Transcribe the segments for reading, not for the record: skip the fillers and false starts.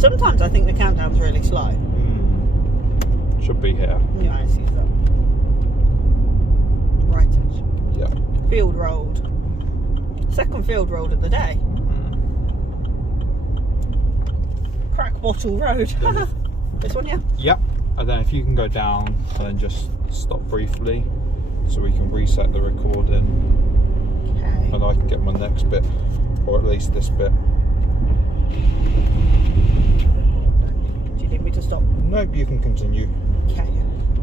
Sometimes I think the countdown's really slow. Should be here. Yeah, I see that. Rightage. Yeah. Field rolled. Second field rolled of the day. Crack Bottle Road. This one, yeah? Yep. And then if you can go down and then just stop briefly so we can reset the recording. Okay. And I can get my next bit, or at least this bit. Do you need me to stop? Nope, you can continue. Okay.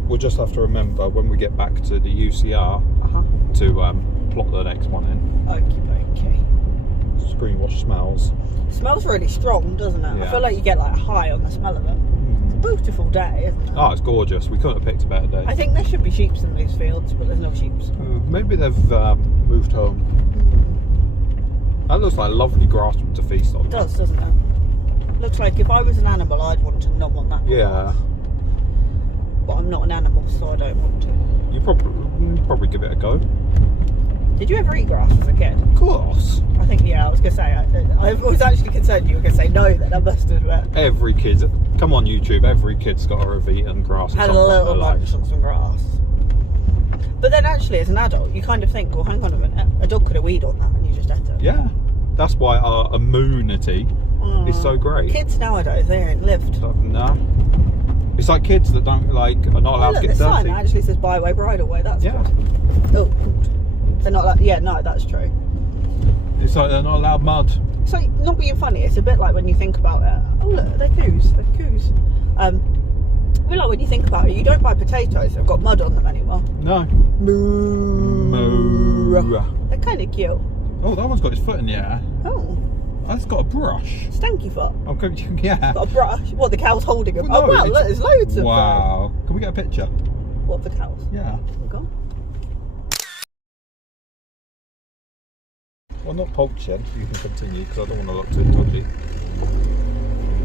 We'll just have to remember when we get back to the UCR to plot the next one in. Okay. Screen wash smells. Smells really strong, doesn't it? Yeah. I feel like you get like high on the smell of it. It's a beautiful day, isn't it? Oh, it's gorgeous. We couldn't have picked a better day. I think there should be sheeps in these fields, but there's no sheeps. Maybe they've moved home. That looks like lovely grass to feast on. It does, doesn't it? Looks like if I was an animal, I'd want to gnaw on that. Yeah. grass. But I'm not an animal, so I don't want to. You probably give it a go. Did you ever eat grass as a kid? Of course. I think, yeah, I was going to say, I was actually concerned you were going to say no, then I must admit. Every kid, come on YouTube, every kid's got to have eaten grass. Had a little munch on some grass. But then actually, as an adult, you kind of think, well, hang on a minute, a dog could have weed on that and you just ate it. Yeah. That's why our immunity is so great. Kids nowadays, they ain't lived. No. It's like kids that don't are not allowed to get this sign dirty. actually says Byway Bridleway, that's Yeah. good. Oh, good. They're not like, yeah, no, that's true. It's like they're not allowed mud. So, not being funny, it's a bit like when you think about it. Oh, look, they're coos. They're coos. A bit like when you think about it, you don't buy potatoes that have got mud on them anymore. No. Moo. They're kind of cute. Oh, that one's got his foot in the air. Oh, That's got a brush. stanky foot. Oh, yeah. Got a brush. What, the cow's holding him? Well, Oh, no, wow, look, there's loads of them. Wow. Can we get a picture? What, the cows? Yeah. Go on. Well, not poaching. You can continue because I don't want to look too dodgy.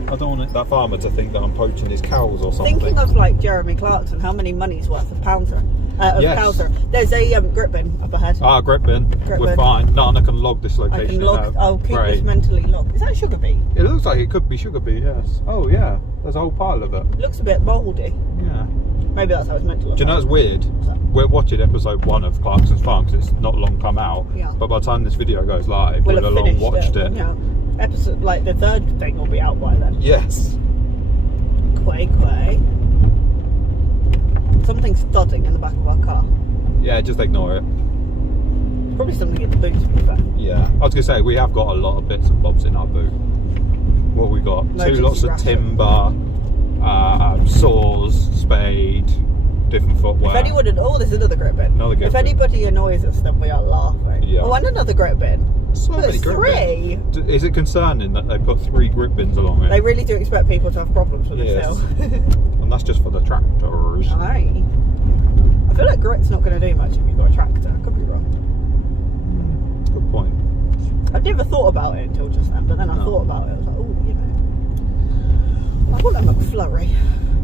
I don't want that farmer to think that I'm poaching his cows or something. Thinking of like Jeremy Clarkson, how many money's worth of cows are? There's a grip bin up ahead. Ah, grip bin. We're fine. Nana can log this location. I can log. I'll keep this mentally logged. Is that sugar beet? It looks like it could be sugar beet. Yes. Oh yeah. There's a whole pile of it. Looks a bit mouldy. Yeah. Maybe that's how it's meant to look. Do you know it's weird? We're watching episode 1 of Clarkson's Farm because it's not long come out. Yeah. But by the time this video goes live, we'll have have long watched it. Yeah. Episode, like the third thing will be out by then. Yes. Quay. Something's thudding in the back of our car. Yeah, just ignore it. Probably something in the boot, to be fair. Yeah. I was going to say, we have got a lot of bits and bobs in our boot. What we got? Emergency 2 lots of ration. timber, saws, spade, different footwear. If anyone, there's another grip bin. Another grip if bin. anybody annoys us, then we are laughing. Yeah. Oh, and another grip bin. So many There's grip 3. bins. Is it concerning that they put 3 grip bins along it? They really do expect people to have problems with Yes. this hill. And that's just for the tractors. Aye. I feel like grit's not going to do much if you've got a tractor. I could be wrong. Good point. I'd never thought about it until just then, but then I thought about it. I was like, oh, you know. I want a McFlurry.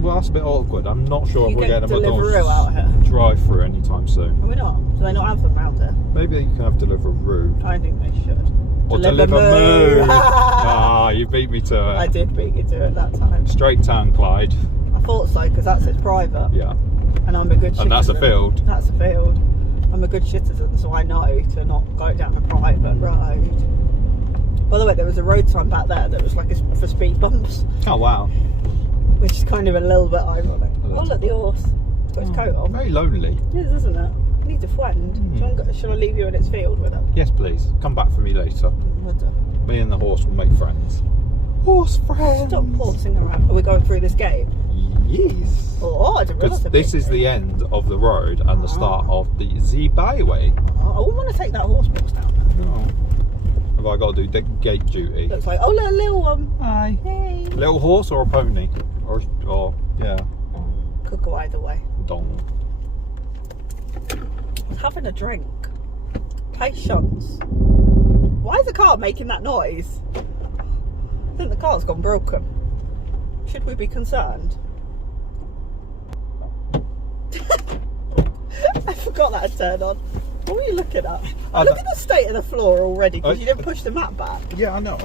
Well, that's a bit awkward. I'm not sure You if we're get getting a Deliveroo McDonald's out here. drive-through anytime soon. Are we not? Do they not have them around here? Maybe you can have Deliveroo. I think they should. Or Deliveroo. Ah, you beat me to it. I did beat you to it that time. Straight town, Clyde. I thought so, because that's its private. Yeah. And I'm a good citizen. And that's a field. That's a field. I'm a good citizen, so I know to not go down a private road. By the way, there was a road sign back there that was like for speed bumps, Oh, wow. which is kind of a little bit ironic. Oh, look, the horse. It's got its coat on. Very lonely. It is, isn't it? It needs a friend. Shall I leave you in its field with it? Yes, please. Come back for me later. Me and the horse will make friends. Horse friends. Stop horsing around. Are we going through this gate? Yes. Oh, I didn't realise. Because this is the end of the road and the start of the Byway. Oh, I wouldn't want to take that horse box down there. No. Have I got to do gate duty? Looks like, oh, look, a little one. Hi. Hey. Little horse or a pony? Or yeah. Could go either way. Dong. I was having a drink. Patience. Why is the car making that noise? I think the car's gone broken. Should we be concerned? I forgot that had turned on. What were you looking at? Look at the state of the floor already because you didn't push the mat back. Yeah, I know.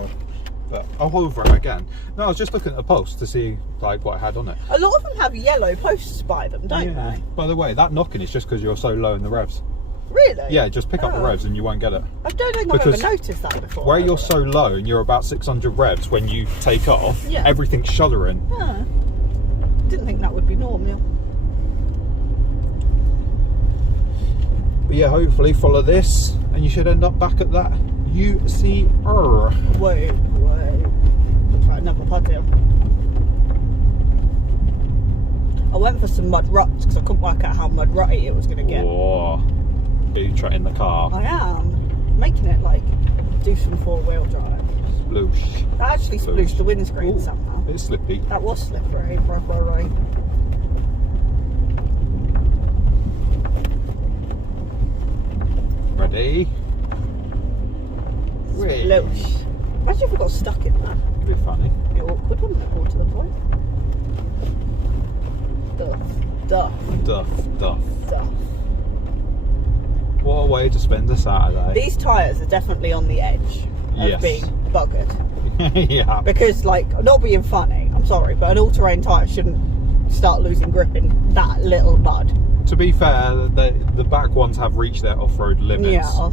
But I'll hover it again. No, I was just looking at the post to see like what I had on it. A lot of them have yellow posts by them, don't they? By the way, that knocking is just because you're so low in the revs. Really? Yeah, just pick up the revs and you won't get it. I don't think I've ever noticed that before. Where you're so low and you're about 600 revs when you take off, everything's shuddering. Yeah. Didn't think that would be normal. But yeah, hopefully follow this and you should end up back at that UCR. Whoa. Looks like another puddle. I went for some mud ruts because I couldn't work out how mud rutty it was going to get. Oh, are you in the car? I am. Making it like do some 4-wheel drive. Sploosh. That actually splooshed the windscreen somehow. Bit slippy. That was slippery, right. Ready? Sploosh. Imagine if we got stuck in that. It'd be funny. It'd be awkward, wouldn't it, all to the point? Duff. What a way to spend a Saturday. These tyres are definitely on the edge of being buggered. Yeah. Because, like, not being funny, I'm sorry, but an all-terrain tyre shouldn't start losing grip in that little mud. To be fair, the back ones have reached their off-road limits. Yeah.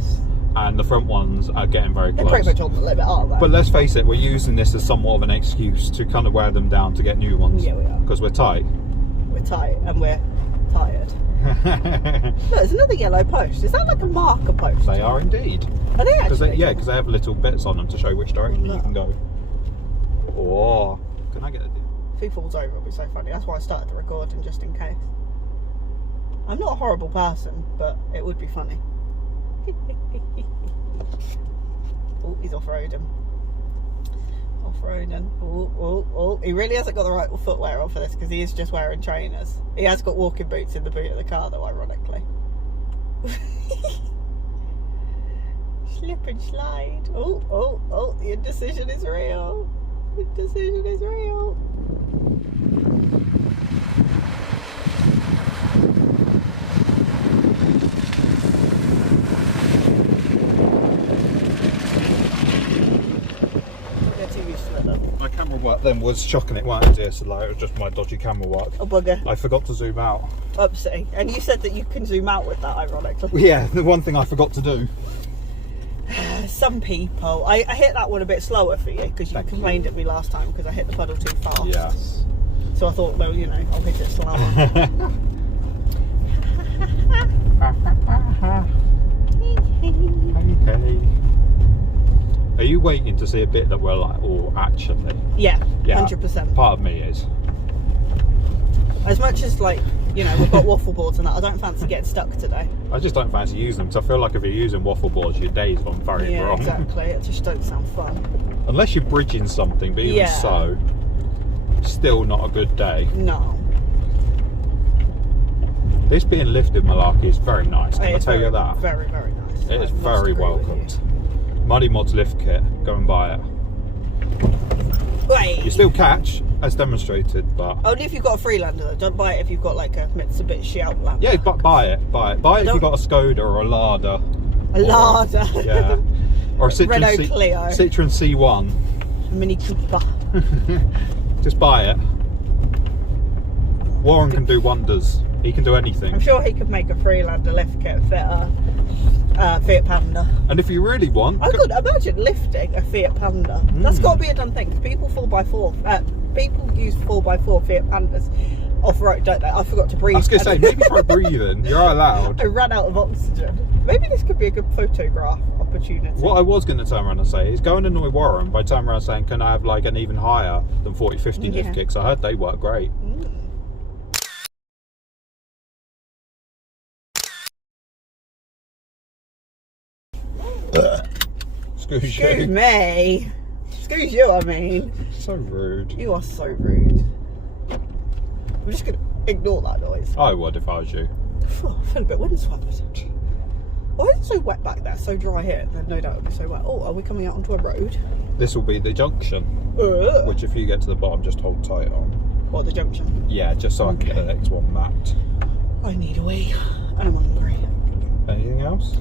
And the front ones are getting very close. They're pretty much on the limit, aren't they? But let's face it, we're using this as somewhat of an excuse to kind of wear them down to get new ones. Yeah, we are. Because we're tight. We're tight and we're tired. Look, there's another yellow post. Is that like a marker post? They are indeed. Are they actually? Because they have little bits on them to show which direction you can go. Oh, can I get a deal? If he falls over, it'll be so funny. That's why I started the recording, just in case. I'm not a horrible person, but it would be funny. Oh, he's off-roading. Oh, he really hasn't got the right footwear on for this because he is just wearing trainers. He has got walking boots in the boot of the car though, ironically. Slip and slide. Oh, the indecision is real. Indecision is real. My camera work then was shocking it, weren't it? So like, it was just my dodgy camera work. Oh bugger. I forgot to zoom out. Upsie. And you said that you can zoom out with that, ironically. Yeah, the one thing I forgot to do. Some people. I hit that one a bit slower for you because you complained at me last time because I hit the puddle too fast. Yes. So I thought, well, you know, I'll hit it slower. Okay. Are you waiting to see a bit that we're like, oh, actually? Yeah, 100%. Part of me is. As much as, like, you know, we've got waffle boards and that, I don't fancy getting stuck today. I just don't fancy using them because I feel like if you're using waffle boards, your day's gone very wrong. Yeah, exactly. It just don't sound fun. Unless you're bridging something, but even so, still not a good day. No. This being lifted malarkey is very nice. Can I tell you that? Very, very nice. It is very welcomed. Muddy Mods lift kit, go and buy it. Wait. You still catch, as demonstrated, but... Only if you've got a Freelander though. Don't buy it if you've got like a Mitsubishi Outlander. Yeah, but buy it. Buy it if you've got a Skoda or a Lada. A Lada. Yeah. Or a Renault Clio. Citroen C1. A Mini Cooper. Just buy it. Warren can do wonders. He can do anything. I'm sure he could make a Freelander lift kit fit a Fiat Panda. And if you really want... I could imagine lifting a Fiat Panda. That's got to be a done thing. People 4x4. People use 4x4 Fiat Pandas off-road, don't they? I forgot to breathe. I was going to say, maybe try breathing. You're allowed. I ran out of oxygen. Maybe this could be a good photograph opportunity. What I was going to turn around and say is go and annoy Warren by turning around saying, can I have like an even higher than 40-50 lift kicks? I heard they work great. Excuse me. Excuse you, I mean. So rude. You are so rude. I'm just going to ignore that noise. I would if I was you. I feel a bit windswept. Why is it so wet back there? So dry here. Then no doubt it'll be so wet. Oh, are we coming out onto a road? This will be the junction. Which if you get to the bottom, just hold tight on. What, the junction? Yeah, just so I can get the next one mapped. I need a wee. And I'm hungry. Anything else?